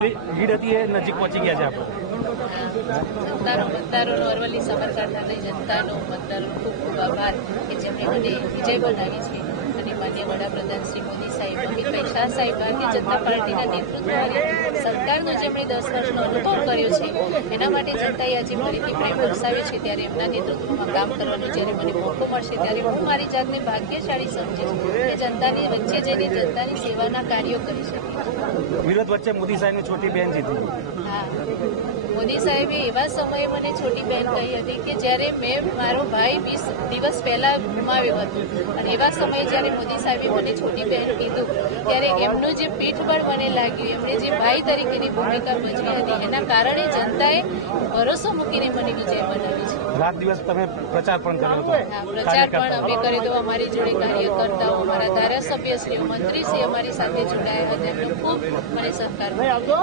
ભીડ હતી એ નજીક પહોંચી ગયા છે મતદારોનો અરવલ્લી સાબરકાંઠાની જનતાનો મતદારો ખૂબ ખૂબ આભાર કે જેમણે મને વિજય બનાવી છે અને માન્ય વડાપ્રધાન શ્રી મોદી સાહેબ અમિતભાઈ શાહ સાહેબ ભારતીય જનતા પાર્ટીના નેતૃત્વવાળી સરકારનો જેમણે 10 વર્ષનો અનુભવ કર્યો છે એના માટે જનતાએ આજે ફરીથી પ્રેમ વરસાવ્યો છે ત્યારે એમના નેતૃત્વમાં કામ કરવાનો જ્યારે મને મોકો મળશે ત્યારે હું મારી જાતને ભાગ્યશાળી સમજીશ કે જનતાની વચ્ચે જઈને જનતાની સેવાના કાર્યો કરી શકીશ. વિરોધ વચ્ચે મોદી સાહેબની છોટી બહેન જીતી. હા, મોદી સાહેબે એવા સમયે મને છોટી બહેન કહી હતી કે જ્યારે મેં મારો ભાઈ 20 દિવસ પહેલા ગુમાવ્યો હતો અને એવા સમયે જ્યારે મોદી સાહેબે મને છોટી બહેન કીધું ત્યારે એમનું જે પીઠબળ મને લાગ્યું, એમણે જે ભાઈ તરીકેની ભૂમિકા ભજવી હતી એના કારણે જનતાએ ભરોસો મૂકીને મને વિજય બનાવી છે. રાત દિવસ તમે પ્રચાર પણ કર્યો હતો. પ્રચાર પણ અમે કરી દો. અમારી જોડે કાર્યકર્તાઓ, અમારા ધારાસભ્યશ્રીઓ, મંત્રીશ્રી અમારી સાથે જોડાયા હતા. એમનો ખૂબ મને સહકાર મળ્યો.